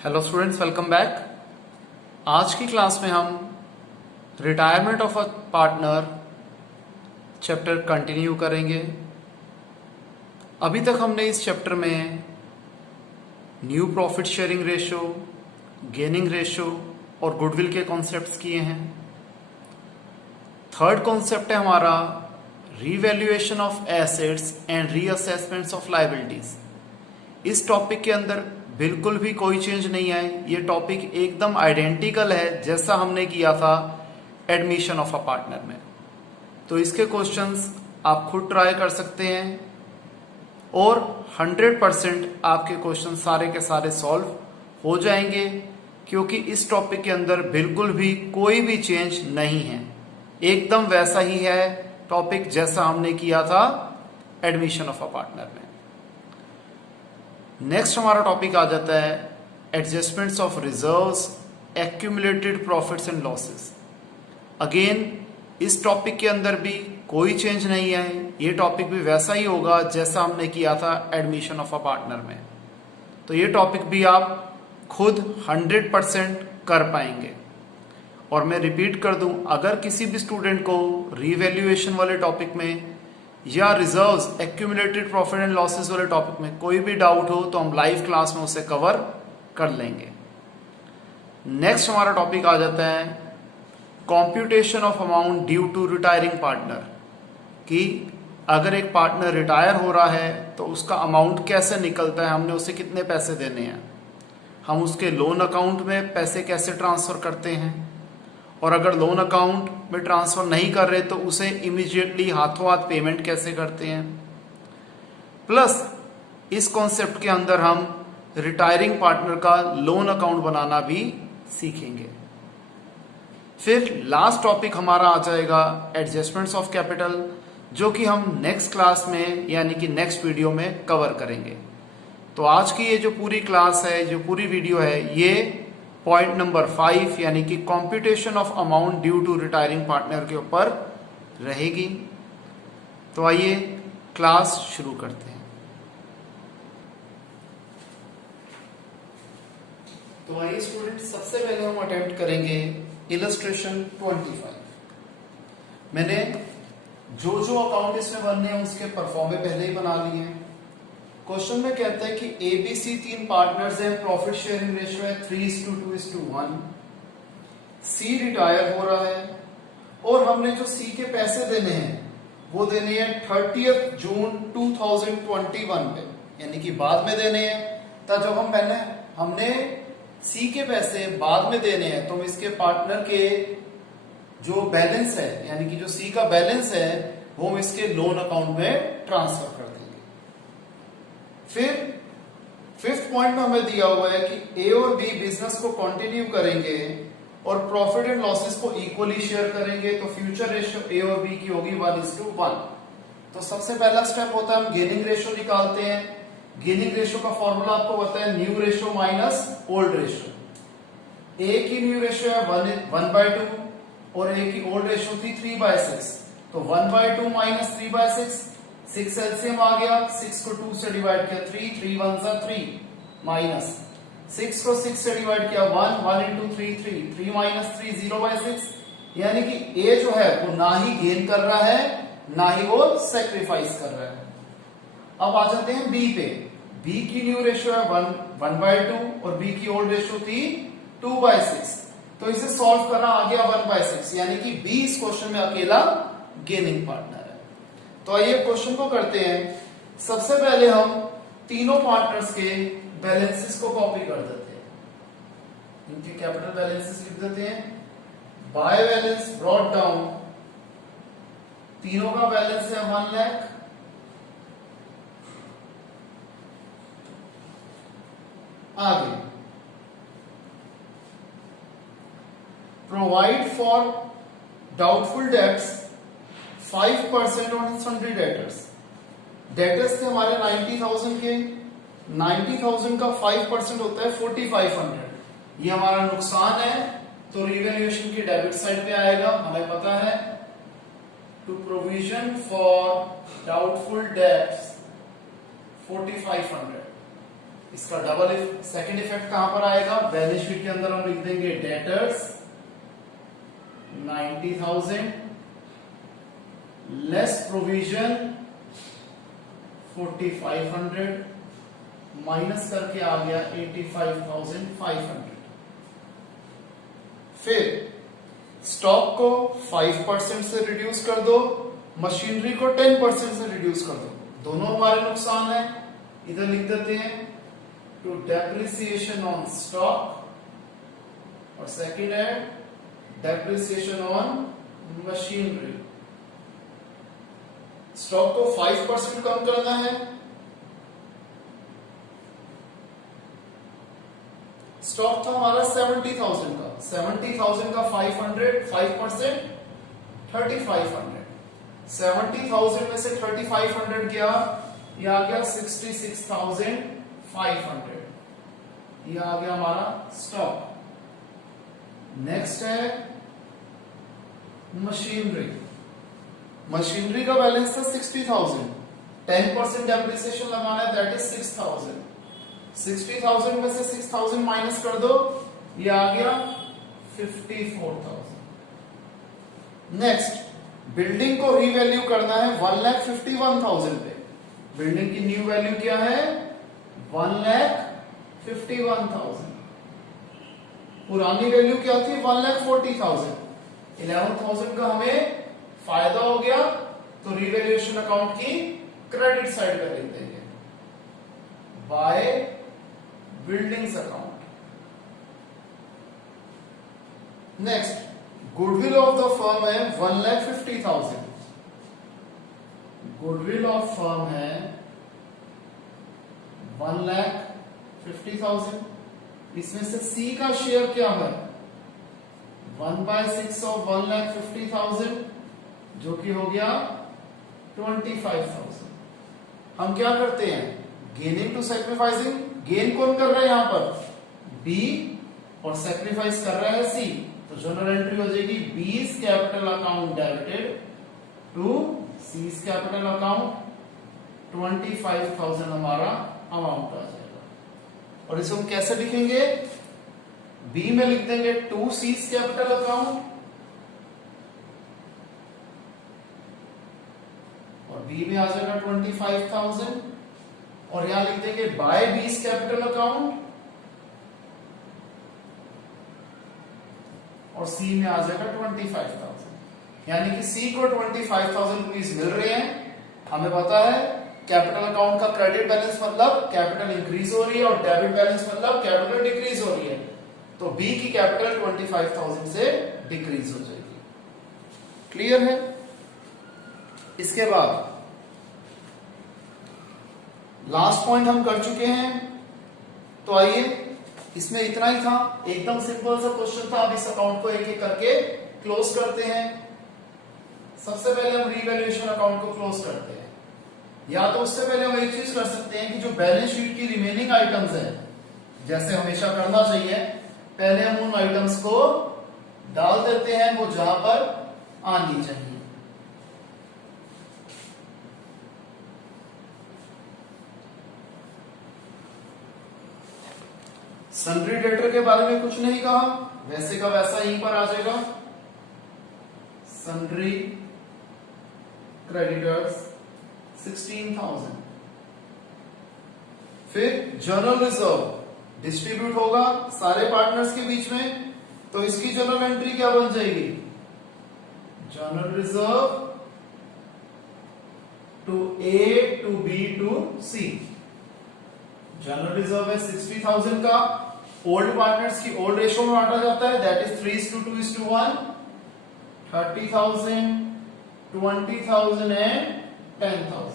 Hello students, welcome back. आज की class में हम retirement of a partner chapter continue करेंगे। अभी तक हमने इस चैप्टर में new profit sharing ratio, gaining ratio और गुडविल के कॉन्सेप्ट्स किए हैं। थर्ड कॉन्सेप्ट है हमारा revaluation of assets and reassessments of liabilities. इस टॉपिक के अंदर बिल्कुल भी कोई चेंज नहीं है। ये टॉपिक एकदम आइडेंटिकल है जैसा हमने किया था एडमिशन ऑफ अ पार्टनर में। तो इसके क्वेश्चंस आप खुद ट्राई कर सकते हैं और 100% आपके क्वेश्चन सारे के सारे सॉल्व हो जाएंगे, क्योंकि इस टॉपिक के अंदर बिल्कुल भी कोई भी चेंज नहीं है। एकदम वैसा ही है टॉपिक जैसा हमने किया था एडमिशन ऑफ अ पार्टनर में। नेक्स्ट हमारा टॉपिक आ जाता है adjustments of reserves, accumulated profits and losses. Again इस टॉपिक के अंदर भी कोई चेंज नहीं है। ये टॉपिक भी वैसा ही होगा जैसा हमने किया था एडमिशन ऑफ अ पार्टनर में। तो ये टॉपिक भी आप खुद 100% कर पाएंगे। और मैं रिपीट कर दूं, अगर किसी भी स्टूडेंट को रीवैल्यूएशन वाले टॉपिक में या reserves, accumulated profit and losses वाले टॉपिक में कोई भी डाउट हो तो हम लाइव क्लास में उसे कवर कर लेंगे। नेक्स्ट हमारा टॉपिक आ जाता है computation of amount due to retiring partner, कि अगर एक पार्टनर रिटायर हो रहा है तो उसका अमाउंट कैसे निकलता है, हमने उसे कितने पैसे देने हैं, हम उसके लोन अकाउंट में पैसे कैसे ट्रांसफर करते हैं, और अगर लोन अकाउंट में ट्रांसफर नहीं कर रहे तो उसे इमीडिएटली हाथों हाथ पेमेंट कैसे करते हैं। प्लस इस कॉन्सेप्ट के अंदर हम रिटायरिंग पार्टनर का लोन अकाउंट बनाना भी सीखेंगे। फिर लास्ट टॉपिक हमारा आ जाएगा एडजस्टमेंट्स ऑफ कैपिटल, जो कि हम नेक्स्ट क्लास में यानी कि नेक्स्ट वीडियो में कवर करेंगे। तो आज की ये जो पूरी क्लास है, जो पूरी वीडियो है, ये पॉइंट नंबर 5 यानी कि computation of amount due to retiring partner के ऊपर रहेगी। तो आइए क्लास शुरू करते हैं। तो आइए स्टूडेंट, सबसे पहले हम अटेम्प्ट करेंगे इलस्ट्रेशन 25। मैंने जो जो अकाउंट इसमें बनने हैं उसके परफॉर्मे पहले ही बना लिए हैं। क्वेश्चन में कहता है कि एबीसी 3 पार्टनर्स हैं, प्रॉफिट शेयरिंग रेशियो है 3:2:1। सी रिटायर हो रहा है और हमने जो सी के पैसे देने हैं वो देने हैं 30 जून 2021 पे, यानी कि बाद में देने हैं। तो जब हमने सी के पैसे बाद में देने हैं तो हम इसके पार्टनर के जो बैलेंस है, यानी कि जो सी का बैलेंस है, वो हम इसके लोन अकाउंट में ट्रांसफर कर देंगे। फिर फिफ्थ पॉइंट में हमें दिया हुआ है कि ए और बी बिजनेस को कंटिन्यू करेंगे और प्रॉफिट एंड लॉसेस को इक्वली शेयर करेंगे। तो फ्यूचर रेशियो ए और बी की होगी 1:1। तो सबसे पहला स्टेप होता है हम गेनिंग रेशियो निकालते हैं। गेनिंग रेशियो का फॉर्मूला आपको पता है, new ratio minus old ratio. A की न्यू रेशियो है 1/2 और ए की ओल्ड रेशियो थी 3/6। तो 1/2 माइनस 3/6, 6 एलसीएम आ गया, 6 को 2 से डिवाइड किया 3, 3 1 सा 3, माइनस 6 को 6 से डिवाइड किया 1, 1 into 3 3, 3 minus 3 0/6। यानी कि ए जो है वो ना ही गेन कर रहा है ना ही वो सेक्रीफाइस कर रहा है। अब आ जाते हैं बी पे। बी की न्यू रेशियो है 1/2 और बी की ओल्ड रेशियो थी 2/6। तो इसे सॉल्व करना आ गया 1/6, यानी कि बी इस क्वेश्चन में अकेला गेनिंग पार्टनर है। तो आइए क्वेश्चन को करते हैं। सबसे पहले हम तीनों पार्टनर्स के बैलेंसेस को कॉपी कर देते हैं, इनके कैपिटल बैलेंसेस लिख देते हैं। बाय बैलेंस ब्रॉट डाउन, तीनों का बैलेंस है 1 लाख। आगे provide for doubtful dates 5% on sundry debtors. Debtors थे हमारे 90,000 के, 90,000 का 5% होता है 4,500। ये हमारा नुकसान है, तो रिवैल्यूएशन की डेबिट साइड पे आएगा। हमें पता है to provision for doubtful debts 4,500। इसका डबल सेकंड इफेक्ट कहां पर आएगा, बैलेंस शीट के अंदर हम लिख देंगे डेटर्स 90,000 लेस प्रोविजन 4,500 माइनस करके आ गया 85,500। फिर स्टॉक को 5% से रिड्यूस कर दो, मशीनरी को 10% से रिड्यूस कर दो, दोनों हमारे नुकसान है। इधर लिख देते हैं टू डेप्रिसिएशन ऑन स्टॉक और सेकंड है डेप्रिसिएशन ऑन मशीनरी। स्टॉक को 5% कम करना है, स्टॉक था हमारा 70,000 का, 70,000 का 5% 3,500, 70,000 में से 3,500 गया, ये आ गया 66,500, ये आ गया हमारा स्टॉक। नेक्स्ट है मशीनरी, मशीनरी का बैलेंस था 60,000, 10% डेप्रिसिएशन लगाना है, दैट इज 6,000, 60,000 में से 6,000 माइनस कर दो, ये आ गया 54,000। नेक्स्ट बिल्डिंग को रीवैल्यू करना है 1,51,000 पे, बिल्डिंग की न्यू वैल्यू क्या है 1,51,000, पुरानी वैल्यू क्या थी 1,40,000, 11,000 का हमें फायदा हो गया, तो रिवैल्यूएशन अकाउंट की क्रेडिट साइड पे लिख देंगे by buildings account. Next goodwill of the firm है 1,50,000, गुडविल ऑफ फर्म है 1,50,000, इसमें से सी का शेयर क्या है 1/6 ऑफ 1,50,000 जो कि हो गया 25,000। हम क्या करते हैं गेनिंग टू सैक्रिफाइसिंग, गेन कौन कर रहा है यहां पर बी और सैक्रिफाइस कर रहा है सी, तो जनरल एंट्री हो जाएगी B's capital account debited to C's capital account, 25,000 हमारा अमाउंट आ जाएगा। और इसे हम कैसे लिखेंगे, बी में लिख देंगे टू सी's कैपिटल अकाउंट और बी में आ जाएगा 25,000 और यहां लिख देंगे बाय बी's कैपिटल अकाउंट और सी में आ जाएगा 25,000, यानी कि सी को 25,000 रुपीज मिल रहे हैं। हमें पता है कैपिटल अकाउंट का क्रेडिट बैलेंस मतलब कैपिटल इंक्रीज हो रही है और डेबिट बैलेंस मतलब कैपिटल डिक्रीज हो रही है, तो बी की कैपिटल 25,000 से डिक्रीज हो जाएगी। क्लियर है। इसके बाद लास्ट पॉइंट हम कर चुके हैं, तो आइए इसमें इतना ही था, एकदम सिंपल सा क्वेश्चन था। अब इस अकाउंट को एक एक करके क्लोज करते हैं। सबसे पहले हम रीवैल्यूएशन अकाउंट को क्लोज करते हैं, या तो उससे पहले हम एक चीज कर सकते हैं कि जो बैलेंस शीट की रिमेनिंग आइटम्स है, जैसे हमेशा करना चाहिए, पहले हम उन आइटम्स को डाल देते हैं वो जहां पर आनी चाहिए। सन्ड्री डेटर के बारे में कुछ नहीं कहा, वैसे का वैसा यहीं पर आ जाएगा। Sundry creditors 16,000। फिर जर्नल रिजर्व डिस्ट्रीब्यूट होगा सारे पार्टनर्स के बीच में, तो इसकी जर्नल एंट्री क्या बन जाएगी, general reserve to A to B to C. General reserve है 60,000 का, ओल्ड पार्टनर्स की ओल्ड रेशो में बांटा जाता है, दैट इज 3:2:1, 30,000, 20,000 एंड 10,000।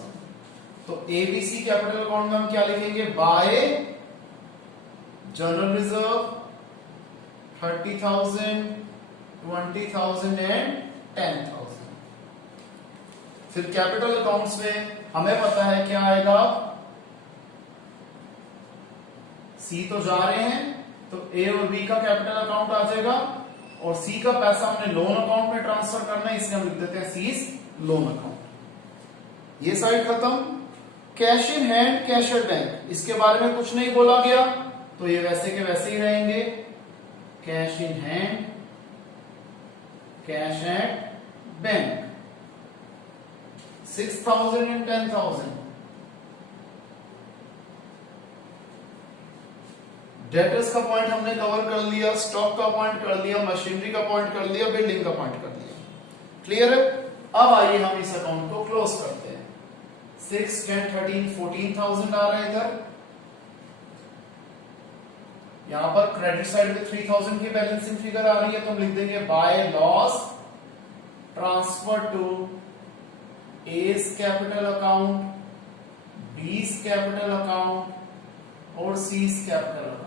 तो एबीसी कैपिटल अकाउंट में हम क्या लिखेंगे, बाय जनरल रिजर्व 30,000, 20,000 एंड 10,000। फिर कैपिटल अकाउंट्स में हमें पता है क्या आएगा, सी तो जा रहे हैं तो ए और बी का कैपिटल अकाउंट आ जाएगा, और सी का पैसा हमने लोन अकाउंट में ट्रांसफर करना है, इसलिए हम लिख देते हैं सी's लोन अकाउंट। ये साइड खत्म। Cash in hand, cash at bank, इसके बारे में कुछ नहीं बोला गया, तो ये वैसे के वैसे ही रहेंगे। Cash in hand, cash at bank, 6,000 and 10,000। Debtors का पॉइंट हमने कवर कर लिया, स्टॉक का पॉइंट कर लिया, मशीनरी का पॉइंट कर लिया, बिल्डिंग का पॉइंट कर लिया। क्लियर है? अब आइए हम इस अकाउंट को क्लोज करते हैं। 6, 10, 13, 14,000 आ रहा है इधर। यहां पर क्रेडिट साइड में 3,000 की बैलेंसिंग फिगर आ रही है, तो हम लिख देंगे by loss transfer to A's capital account, b's capital account और c's कैपिटल अकाउंट।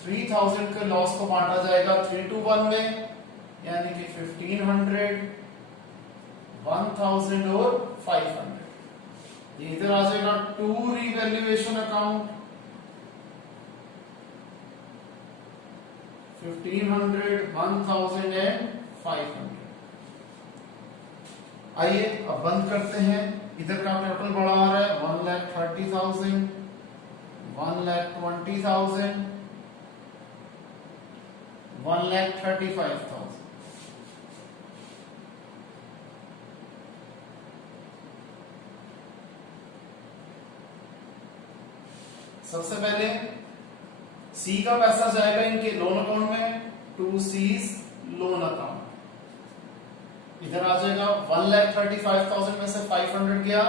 3,000 के लॉस को बांटा जाएगा 3 to 1 में, यानी कि 1,500, 1,000 और 500। ये इधर आ जाएगा टू रिवैल्यूएशन अकाउंट, 1,500, 1,000 एंड 500। आइए अब बंद करते हैं। इधर का टोटल बड़ा आ रहा है 1,30,000, 1,20,000, 1,35,000। सबसे पहले सी का पैसा जाएगा इनके लोन अकाउंट में, 2C's लोन अकाउंट। इधर आ जाएगा 1,35,000 में से 500 गया,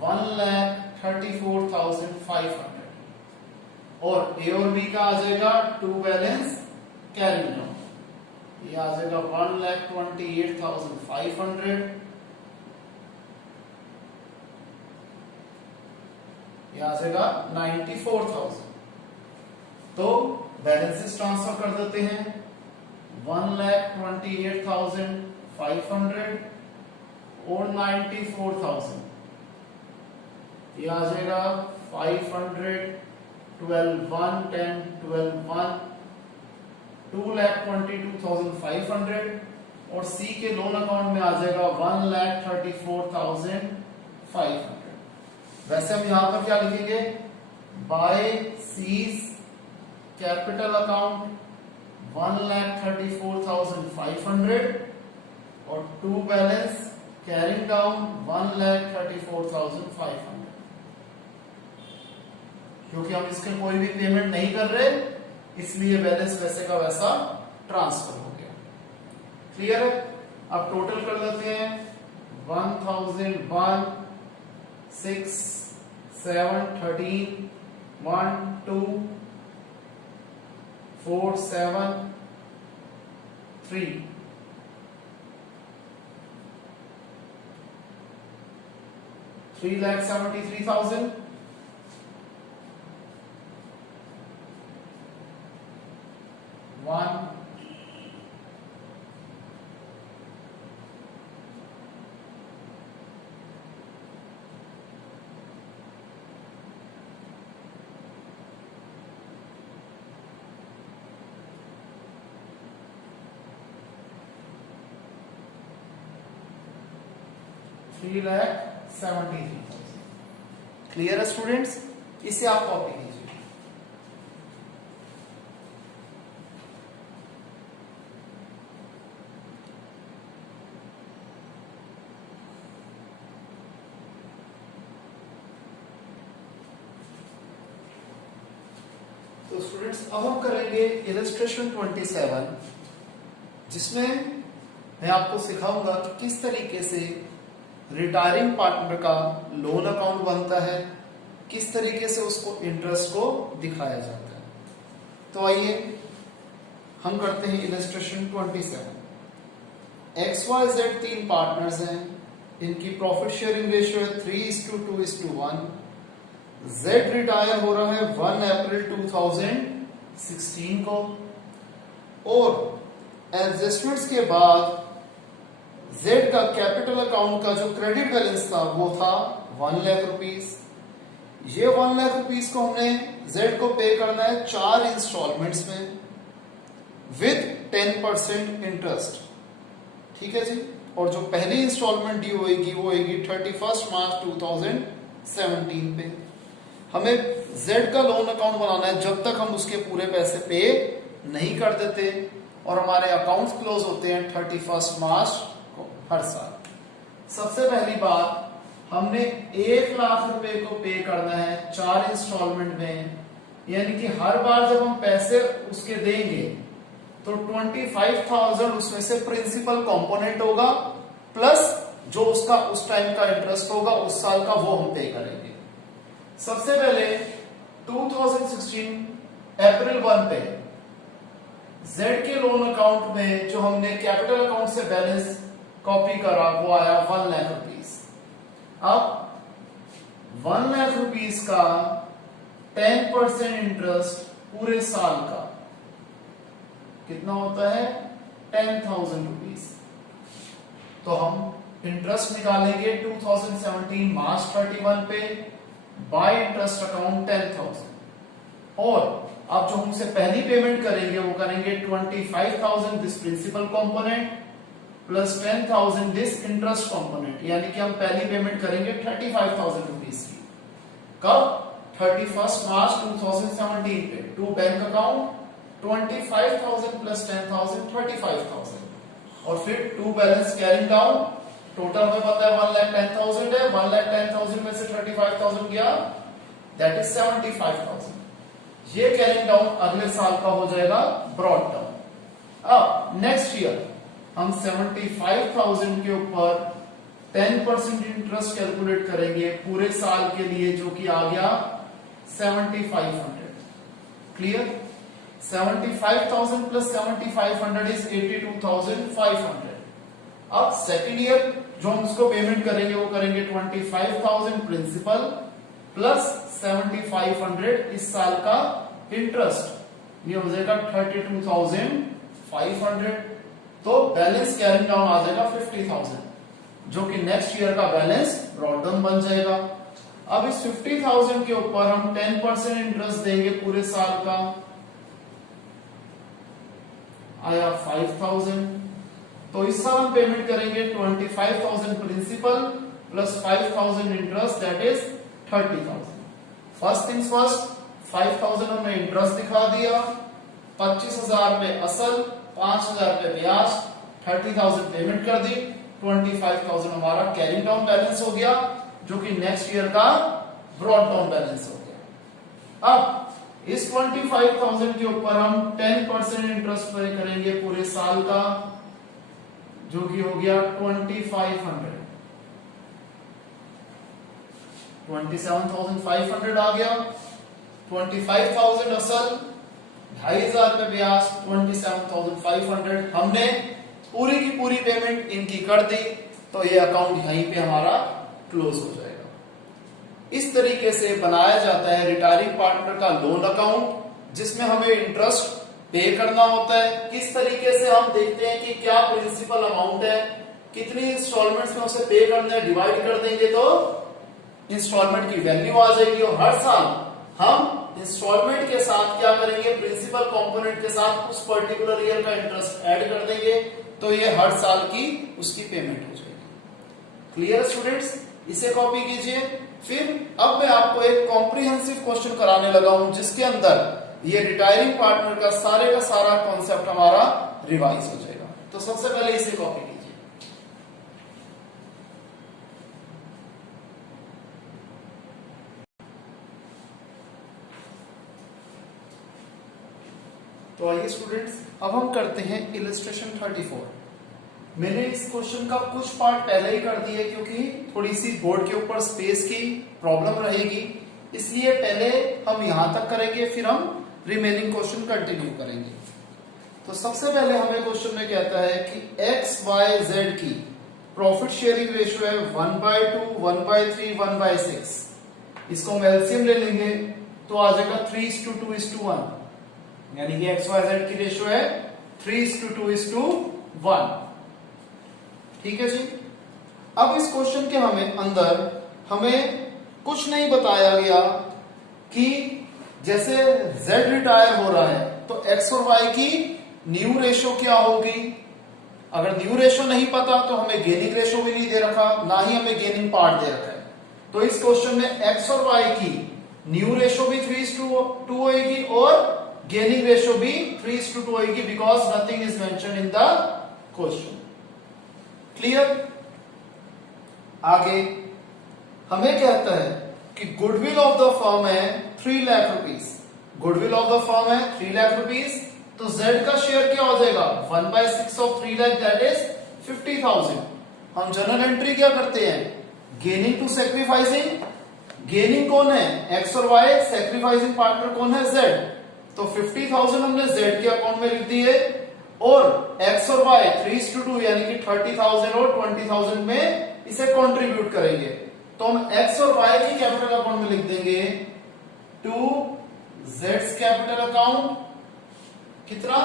1,34,500। और ए और बी का आ जाएगा टू बैलेंस कैरिंग डाउन, ये आ जाएगा 1,28,500, ये आ जाएगा 94,000। तो बैलेंसेस ट्रांसफर कर देते हैं। 1,28,500 और 94,000, ये आ जाएगा 500, 12, 1, 10, 12, 1, 2,22,500। और सी के लोन अकाउंट में आ जाएगा 1,34,500। वैसे हम यहां पर क्या लिखेंगे, बाय सीज कैपिटल अकाउंट 1,34,500 और टू बैलेंस कैरिंग डाउन 1,34,500। क्योंकि हम इसके कोई भी पेमेंट नहीं कर रहे, इसलिए बैलेंस वैसे का वैसा ट्रांसफर हो गया। क्लियर है? अब टोटल कर लेते हैं। 1,001, 6, 7, 13, 1, 2, 4, 7, 3, 3,73,000, 1, 3,73,000। क्लियर है स्टूडेंट्स? इसे आप कॉपी कीजिए। तो स्टूडेंट्स अब हम करेंगे इलस्ट्रेशन 27, जिसमें मैं आपको सिखाऊंगा कि किस तरीके से रिटायरिंग पार्टनर का लोन अकाउंट बनता है, किस तरीके से उसको इंटरेस्ट को दिखाया जाता है। तो आइए हम करते हैं इलस्ट्रेशन 27। XYZ तीन पार्टनर्स हैं, इनकी प्रॉफिट शेयरिंग रेशियो है 3:2:1। Z रिटायर हो रहा है 1 अप्रैल 2016 को, और एडजस्टमेंट्स के बाद Z का कैपिटल अकाउंट का जो क्रेडिट बैलेंस था वो था 1 लाख रुपीस। ये 1 लाख रुपीस को हमने Z को पे करना है 4 इंस्टॉलमेंट्स में विद 10% इंटरेस्ट। ठीक है जी। और जो पहली इंस्टॉलमेंट ड्यू होगी वो होगी 31 मार्च 2017 पे। हमें जेड का लोन अकाउंट बनाना है जब तक हम उसके पूरे पैसे पे नहीं कर देते, और हमारे अकाउंट्स क्लोज होते हैं 31 मार्च को हर साल। सबसे पहली बात, हमने 1 लाख रुपए को पे करना है 4 इंस्टॉलमेंट में, यानी कि हर बार जब हम पैसे उसके देंगे तो 25,000 उसमें से प्रिंसिपल कंपोनेंट होगा, प्लस जो उसका उस टाइम का इंटरेस्ट होगा उस साल का, वो हम पे करेंगे। सबसे पहले 2016 अप्रैल 1 पे जेड के लोन अकाउंट में जो हमने कैपिटल अकाउंट से बैलेंस कॉपी करा वो आया 1 लाख रुपीस। अब 1 लाख रुपीस का 10% इंटरेस्ट पूरे साल का कितना होता है? 10,000 रुपीस। तो हम इंटरेस्ट निकालेंगे 2017 मार्च 31 पे बाय इंटरेस्ट अकाउंट 10,000, और अब जो हमसे पहली पेमेंट करेंगे वो करेंगे 25,000 this principle component plus 10,000 this interest component, यानी कि हम पहली पेमेंट करेंगे 35,000 रुपीस की। कब? 31 मार्च 2017 पे टू बैंक अकाउंट 25,000 प्लस 10,000 35,000, और फिर to balance carrying down. Total हमें पता है 1,10,000 है, 1,10,000 में से 35,000 गया, दैट इज 75,000। ये कैरिंग डाउन अगले साल का हो जाएगा ब्रॉड डाउन। अब नेक्स्ट ईयर हम 75,000 के ऊपर 10% इंटरेस्ट कैलकुलेट करेंगे पूरे साल के लिए, जो कि आ गया 7,500। क्लियर? 75,000 plus 7,500 is 82,500। अब सेकेंड ईयर जो हम उसको पेमेंट करेंगे वो करेंगे 25,000 प्रिंसिपल प्लस 7,500 इस साल का इंटरेस्ट, ये हो जाएगा 32,500। तो बैलेंस कैरिंग डाउन आ जाएगा 50,000, जो कि नेक्स्ट ईयर का बैलेंस ब्रॉड डाउन बन जाएगा। अब इस 50,000 के ऊपर हम 10% इंटरेस्ट देंगे पूरे साल का, आया 5,000। तो इस साल हम पेमेंट करेंगे 25,000 principal plus 5,000 interest, that is 30,000। First things first, 5,000 हमने इंटरेस्ट दिखा दिया, 25,000 पे असल, 5,000 पे ब्याज, 30,000 पेमेंट कर दी, 25,000 हमारा कैरिंग डाउन बैलेंस हो गया, जो कि नेक्स्ट ईयर का ब्रॉड डाउन बैलेंस हो गया। अब इस 25,000 के ऊपर हम 10% इंटरेस्ट पे करेंगे पूरे साल का, जो कि हो गया 2,500, 27,500 आ गया। 25,000 असल, 2,500 पे ब्याज, 27,500 हमने पूरी की पूरी पेमेंट इनकी कर दी, तो ये अकाउंट यहीं पे हमारा क्लोज हो जाएगा। इस तरीके से बनाया जाता है रिटायरिंग पार्टनर का लोन अकाउंट, जिसमें हमें इंटरेस्ट पे करना होता है। किस तरीके से हम देखते हैं कि क्या प्रिंसिपल अमाउंट है, कितनी इंस्टॉलमेंट्स में उसे पे करना है, डिवाइड कर देंगे तो इंस्टॉलमेंट की वैल्यू आ जाएगी, और हर साल हम इंस्टॉलमेंट के साथ क्या करेंगे, प्रिंसिपल कंपोनेंट के साथ उस पर्टिकुलर ईयर का इंटरेस्ट ऐड कर देंगे, तो ये हर साल की उसकी पेमेंट हो जाएगी। Clear students? इसे कॉपी कीजिए। फिर अब मैं आपको एक कॉम्प्रिहेंसिव क्वेश्चन कराने लगा हूं, जिसके अंदर ये रिटायरिंग पार्टनर का सारा कॉन्सेप्ट हमारा रिवाइज हो जाएगा। तो सबसे पहले इसे कॉपी कीजिए। तो आइए स्टूडेंट्स, अब हम करते हैं इलस्ट्रेशन 34। मैंने इस क्वेश्चन का कुछ पार्ट पहले ही कर दिया, क्योंकि थोड़ी सी बोर्ड के ऊपर स्पेस की प्रॉब्लम रहेगी, इसलिए पहले हम यहां तक करेंगे, फिर हम रिमेनिंग क्वेश्चन कंटिन्यू करेंगे। तो सबसे पहले हमें क्वेश्चन में कहता है कि एक्स वाई जेड की प्रॉफिट शेयरिंग रेशियो है 1/2, 1/3, 1/6। इसको हम एलसीएम ले लेंगे तो आ जाएगा 3:2:1, यानी कि एक्स वाई जेड की रेशियो है 3:2:1। ठीक है जी। अब इस क्वेश्चन के हमें कुछ नहीं बताया गया कि जैसे z रिटायर हो रहा है तो x और y की न्यू रेशियो क्या होगी, अगर न्यू रेशो नहीं पता तो हमें गेनिंग रेशो भी नहीं दे रखा, ना ही हमें गेनिंग पार्ट दे रखा है। तो इस क्वेश्चन में एक्स और वाई की न्यू रेशो भी 3:2 होगी और गेनिंग रेशो भी 3:2 होगी, because nothing is mention in the question. Clear? आगे हमें कहता है कि गुडविल ऑफ द फर्म है 3 lakh rupees. Goodwill of the firm है 3 लाख रुपीस, तो Z का शेयर क्या हो जाएगा 1/6 ऑफ 3 लाख, दैट इज 50,000। हम जनरल एंट्री क्या करते हैं, गेनिंग टू सेक्रीफाइसिंग। गेनिंग कौन है X और Y, सेक्रीफाइसिंग पार्टनर कौन है Z। तो 50,000 हमने Z के अकाउंट में लिख दिए और X और Y 3:2 यानी कि 30,000 और 20,000 में इसे कंट्रीब्यूट करेंगे। तो हम X और Y की कैपिटल अकाउंट में लिख देंगे टू Z's कैपिटल अकाउंट कितना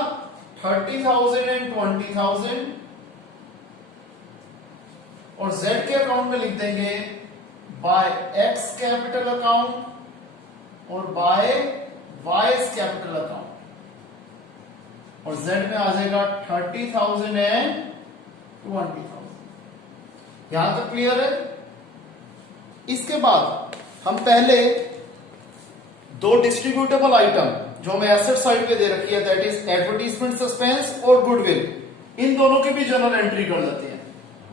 30,000 एंड 20,000, और Z के अकाउंट में लिख देंगे बाय X कैपिटल अकाउंट और बाय Y's कैपिटल अकाउंट, और Z में आ जाएगा 30,000 एंड 20,000। यहां तक क्लियर है? इसके बाद हम पहले दो डिस्ट्रीब्यूटेबल आइटम जो हमें एसेट साइड पे दे रखी है, दैट इज एडवर्टीजमेंट सस्पेंस और गुडविल, इन दोनों की भी जनरल एंट्री कर लेते हैं।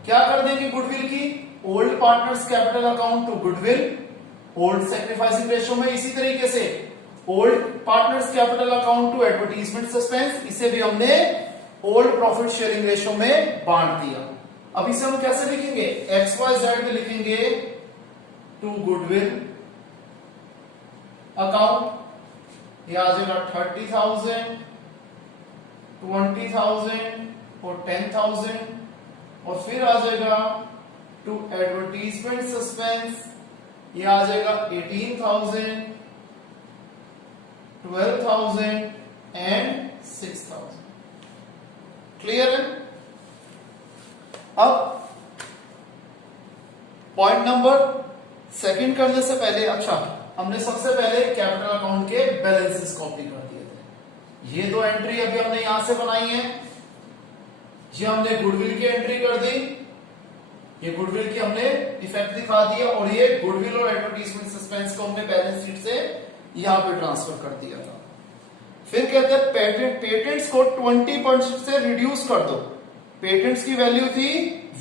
क्या कर देंगे गुडविल की, old partners capital account to goodwill, old sacrificing ratio में इसी तरीके से old partners capital account to advertisement suspense, इसे भी हमने ओल्ड प्रॉफिट शेयरिंग रेशो में बांट दिया। अब इसे हम कैसे लिखेंगे, XYZ में लिखेंगे टू गुडविल अकाउंट, ये आ जाएगा 30,000, 20,000 और 10,000, और फिर आ जाएगा टू एडवर्टीजमेंट सस्पेंस, ये आ जाएगा 18,000, 12,000 एंड 6,000। क्लियर है? अब पॉइंट नंबर सेकंड करने से पहले, अच्छा हमने सबसे पहले कैपिटल अकाउंट के बैलेंसेस कॉपी कर दिए थे। ये दो एंट्री अभी हमने यहां से बनाई है, ये हमने गुडविल की एंट्री कर दी, ये गुडविल की हमने इफेक्ट दिखा दिया, और ये गुडविल और एडवर्टीजमेंट सस्पेंस को हमने बैलेंस शीट से यहां पे ट्रांसफर कर दिया था। फिर कहते हैं पेटेंट्स को 20% से रिड्यूस कर दो। पेटेंट्स की वैल्यू थी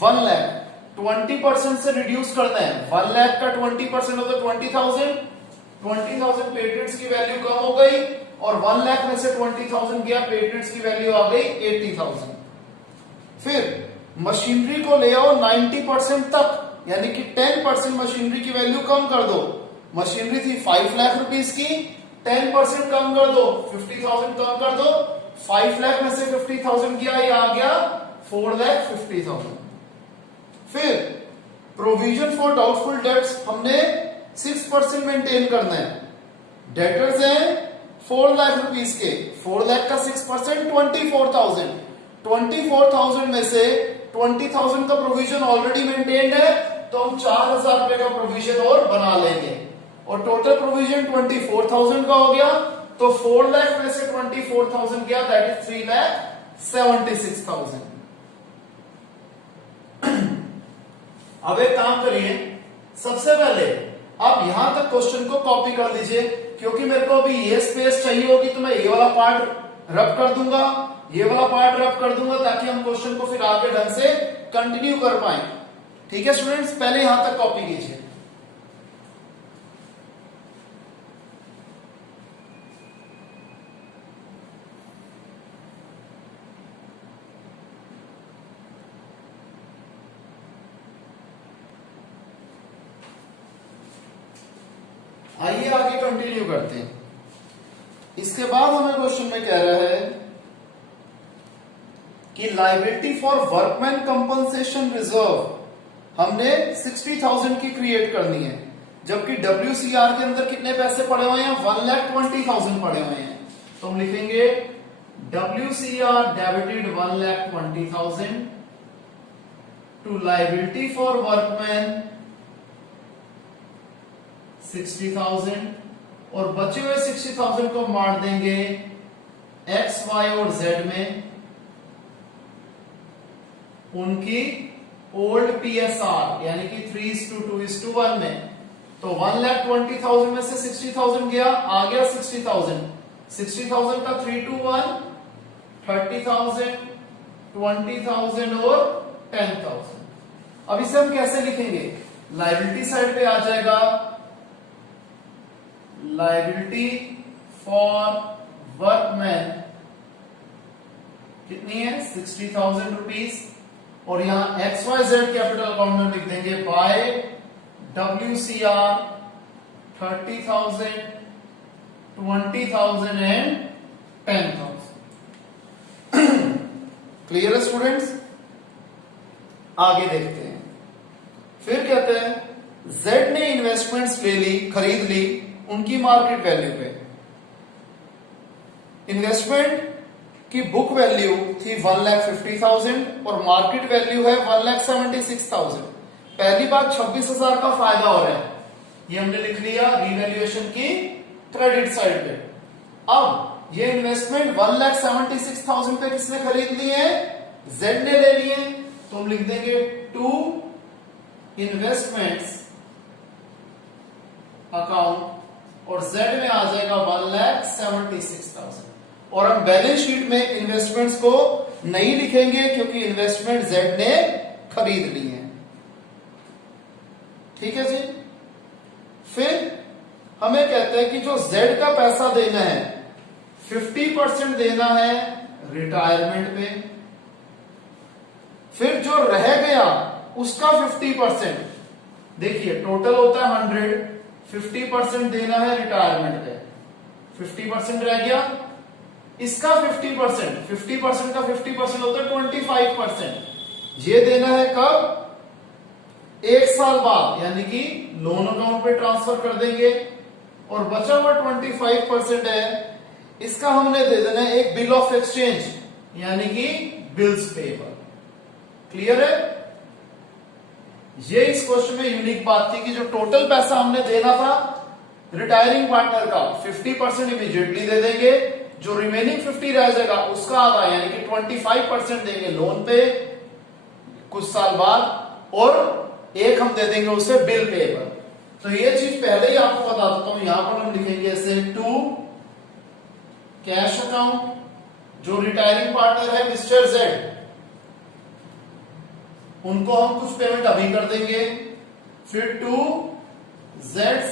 1 लाख, 20% से रिड्यूस करना है। 1 लाख का 20% होता है 20,000, 20,000 पेटेंट्स की वैल्यू कम हो गई, और 1 लाख में से 20,000 गया, पेटेंट्स की वैल्यू आ गई 80,000। फिर मशीनरी को ले आओ 90% तक, यानी कि 10% मशीनरी की वैल्यू कम कर दो। मशीनरी थी 5 लाख रुपीस की, 10% कम कर दो, 50,000 कम कर दो, 5 लाख में से 50,000 गया, ये आ गया 4,50,000। फिर प्रोविजन फॉर डाउटफुल डेट्स हमने 6% मेंटेन करना है। डेटर्स हैं 4 लाख रुपीस के, 4 लाख का 6% 24,000, 24,000 में से 20,000 का प्रोविजन ऑलरेडी मेंटेन्ड है, तो हम 4,000 रुपए का प्रोविजन और बना लेंगे, और टोटल प्रोविजन 24,000 का हो गया। तो 4 लाख में से 24,000 गया, दैट इज 3,76,000। अब एक काम करिए, सबसे पहले आप यहां तक क्वेश्चन को कॉपी कर लीजिए, क्योंकि मेरे को अभी ये स्पेस चाहिए होगी, तो मैं ये वाला पार्ट रब कर दूंगा, ये वाला पार्ट रब कर दूंगा, ताकि हम क्वेश्चन को फिर आगे ढंग से कंटिन्यू कर पाए। ठीक है स्टूडेंट्स, पहले यहां तक कॉपी कीजिए। आइए आगे कंटिन्यू करते हैं। इसके बाद हमें क्वेश्चन में कह रहा है कि liability for workman compensation reserve हमने 60,000 की क्रिएट करनी है, जबकि WCR के अंदर कितने पैसे पड़े हुए हैं, 1,20,000 पड़े हुए हैं। तो हम लिखेंगे WCR debited 1,20,000 to liability for workman 60,000, और बचे हुए 60,000 को मार देंगे X, Y और Z में, उनकी ओल्ड पीएसआर यानी कि 3:2:1 में, तो 1,20,000 में से 60,000 गया, आ गया 60,000। 60,000 का 3 to 1 30,000, 20,000 और 10,000। अब इसे हम कैसे लिखेंगे? लायबिलिटी साइड पे आ जाएगा, लायबिलिटी फॉर वर्कमैन कितनी है? 60,000 रुपीज। और यहां XYZ कैपिटल अकाउंट में लिख देंगे बाय WCR 30,000, 20,000 एंड 10,000। क्लियर है स्टूडेंट्स? आगे देखते हैं। फिर कहते हैं Z ने इन्वेस्टमेंट्स ले ली, खरीद ली उनकी मार्केट वैल्यू पे। इन्वेस्टमेंट की बुक वैल्यू थी 1,50,000 और मार्केट वैल्यू है 1,76,000। पहली बात 26,000 का फायदा हो रहा है, ये हमने लिख लिया रिवैल्यूएशन की क्रेडिट साइड पे। अब ये इन्वेस्टमेंट 1,76,000 पे किसने खरीद ली है? Z ने ले लिए, तो हम लिख देंगे टू इन्वेस्टमेंट्स अकाउंट और Z में आ जाएगा 1,76,000। और हम बैलेंस शीट में इन्वेस्टमेंट्स को नहीं लिखेंगे क्योंकि इन्वेस्टमेंट Z ने खरीद ली है। ठीक है जी। फिर हमें कहते हैं कि जो Z का पैसा देना है 50% देना है रिटायरमेंट पे, फिर जो रह गया उसका 50%, देखिए टोटल होता है 100, 50% देना है रिटायरमेंट पे, 50% रह गया, इसका 50%, 50% का 50% होता है 25%, ये देना है कब? 1 साल बाद, यानी कि लोन अकाउंट पे ट्रांसफर कर देंगे। और बचा हुआ 25% है, इसका हमने दे देना है एक बिल ऑफ एक्सचेंज, यानी कि बिल्स पेबल। क्लियर है? ये इस क्वेश्चन में यूनिक बात थी कि जो टोटल पैसा हमने देना था रिटायरिंग पार्टनर का 50% इमीडिएटली दे देंगे, जो रिमेनिंग 50 रह जाएगा उसका आधा यानी कि 25% देंगे लोन पे कुछ साल बाद, और एक हम दे देंगे उसे बिल पेबल। तो ये चीज पहले ही आपको बता देता हूं, यहां पर हम लिखेंगे ऐसे टू कैश अकाउंट, जो रिटायरिंग पार्टनर है मिस्टर Z, उनको हम कुछ पेमेंट अभी कर देंगे। फिर टू Z's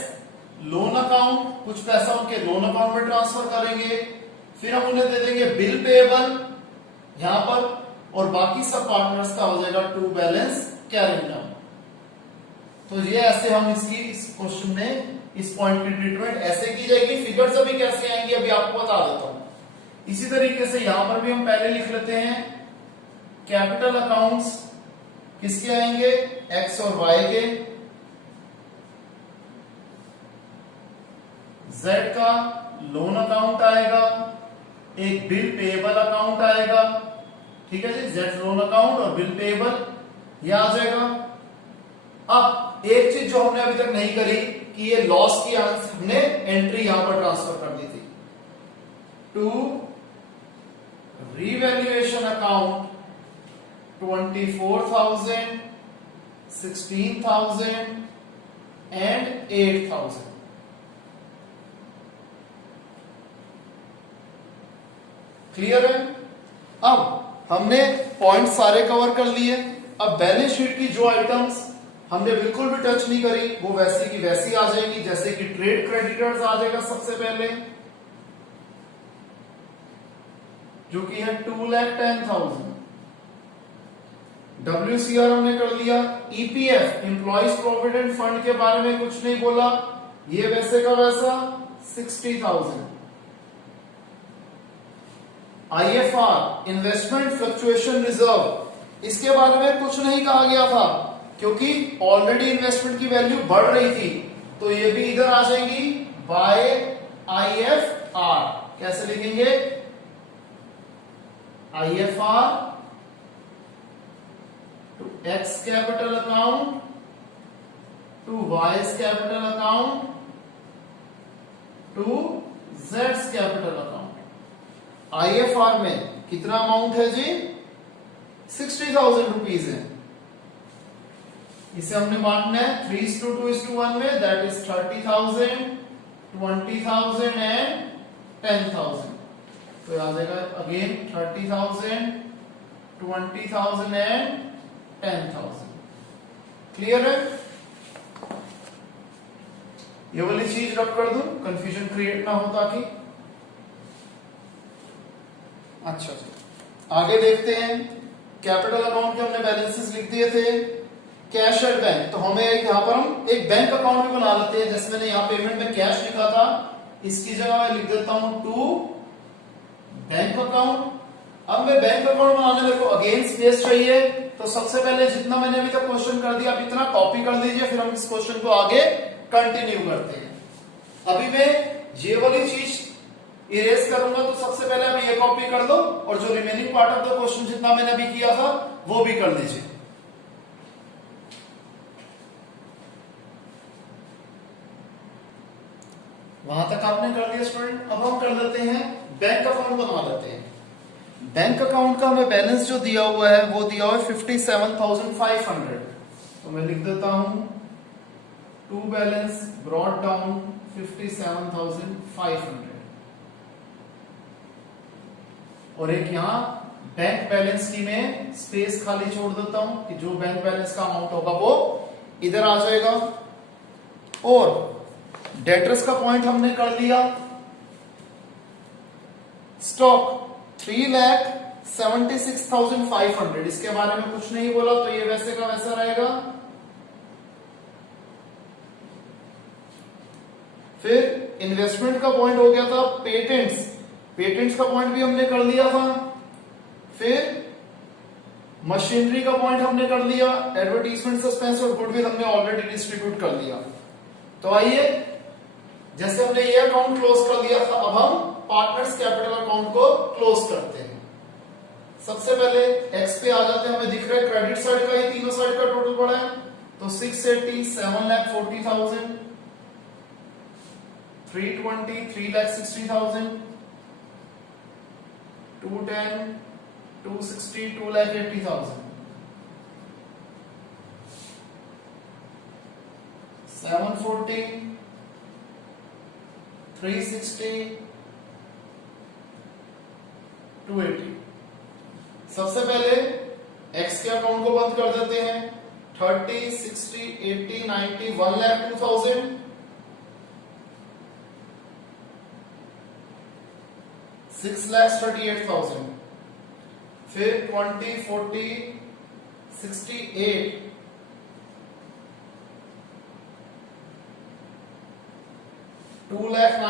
लोन अकाउंट, कुछ पैसा उनके लोन अकाउंट में ट्रांसफर करेंगे। फिर हम उन्हें दे देंगे बिल पेएबल यहां पर, और बाकी सब पार्टनर्स का हो जाएगा टू बैलेंस कैरिंग डाउन। तो ये ऐसे हम इसकी इस क्वेश्चन में इस पॉइंट की ट्रीटमेंट ऐसे की जाएगी। फिगर्स अभी कैसे आएंगे अभी आपको बता देता हूं। इसी तरीके से यहां पर भी हम पहले लिख लेते हैं कैपिटल अकाउंट्स किसके आएंगे? X और Y के। Z का लोन अकाउंट आएगा, एक बिल पेएबल अकाउंट आएगा। ठीक है जी, Z लोन अकाउंट और बिल पेएबल ये आ जाएगा। अब एक चीज जो हमने अभी तक नहीं करी कि ये लॉस की हमने एंट्री यहां पर ट्रांसफर कर दी थी to revaluation account 24,000, 16,000 and 8,000। Clear है? अब हमने पॉइंट सारे कवर कर लिए। अब बैलेंस शीट की जो आइटम्स हमने बिल्कुल भी टच नहीं करी वो वैसी की वैसी आ जाएगी, जैसे कि ट्रेड क्रेडिटर्स आ जाएगा सबसे पहले, जो कि है 2,10,000। WCR हमने कर लिया। EPF एम्प्लॉइज प्रोविडेंट फंड के बारे में कुछ नहीं बोला, ये वैसे का वैसा 60,000। IFR इन्वेस्टमेंट फ्लक्चुएशन रिजर्व, इसके बारे में कुछ नहीं कहा गया था क्योंकि ऑलरेडी इन्वेस्टमेंट की वैल्यू बढ़ रही थी, तो ये भी इधर आ जाएंगी बाय IFR। कैसे लिखेंगे? IFR to X capital account to Y's capital account to Z's capital account. IFR में कितना अमाउंट है जी? 60,000 रुपीज है। इसे हमने बांटना है 3:2:1 में, दैट इज 30,000, 20,000 एंड 10,000। तो आ जाएगा अगेन 30,000, 20,000 एंड 10,000। क्लियर है? ये वाली चीज रब कर दूं, कंफ्यूजन क्रिएट ना हो ताकि। अच्छा जी, आगे देखते हैं। कैपिटल अकाउंट के हमने बैलेंसेस लिख दिए थे। कैश एट बैंक, तो हमें यहां पर हम एक बैंक अकाउंट भी बना लेते हैं। जैसे मैंने यहां पेमेंट में कैश लिखा था, इसकी जगह मैं लिख देता हूं टू बैंक अकाउंट। अब मैं बैंक अकाउंट बनाने मेरे को अगेन स्पेस चाहिए, तो सबसे पहले जितना मैंने अभी तक क्वेश्चन कर दिया, आप इतना कॉपी कर दीजिए, फिर हम इस क्वेश्चन को आगे कंटिन्यू करते हैं। अभी मैं ये वाली चीज इरेज करूंगा, तो सबसे पहले आप ये कॉपी कर दो, और जो remaining part of the question जितना मैंने अभी किया था वो भी कर दीजिए। वहां तक आपने कर दिया स्टूडेंट। अब हम कर लेते हैं बैंक अकाउंट बना लेते हैं। बैंक अकाउंट का हमें बैलेंस जो दिया हुआ है वो दिया हुआ है 57,500। तो मैं लिख देता हूं टू बैलेंस ब्रॉट डाउन 57,500, और एक यहां बैंक बैलेंस की मैं स्पेस खाली छोड़ देता हूं कि जो बैंक बैलेंस का अमाउंट होगा वो इधर आ जाएगा। और डेटर्स का पॉइंट हमने कर लिया। स्टॉक 3,76,500, इसके बारे में कुछ नहीं बोला, तो ये वैसे का वैसा रहेगा। फिर इन्वेस्टमेंट का पॉइंट हो गया था पेटेंट्स, पेटेंट्स का पॉइंट भी हमने कर लिया था। फिर मशीनरी का पॉइंट हमने कर लिया। एडवर्टीजमेंट सस्पेंस और गुडविल हमने ऑलरेडी डिस्ट्रीब्यूट कर लिया। तो आइए, जैसे हमने ये अकाउंट क्लोज कर दिया था, अब हम पार्टनर्स कैपिटल अकाउंट को क्लोज करते हैं। सबसे पहले एक्स पे आ जाते हैं। हमें दिख रहा है क्रेडिट साइड का ही तीनों साइड का टोटल पड़ा है, तो 680, 7,40,000, 320, 3,60,000, 210, 260, 2,80,000, 740, 360, 280। सबसे पहले एक्स के अकाउंट को बंद कर देते हैं। 30, 60, 80, 90, 1,02,000, 6,38,000, फिर 20, 40, 68, 2,09,000,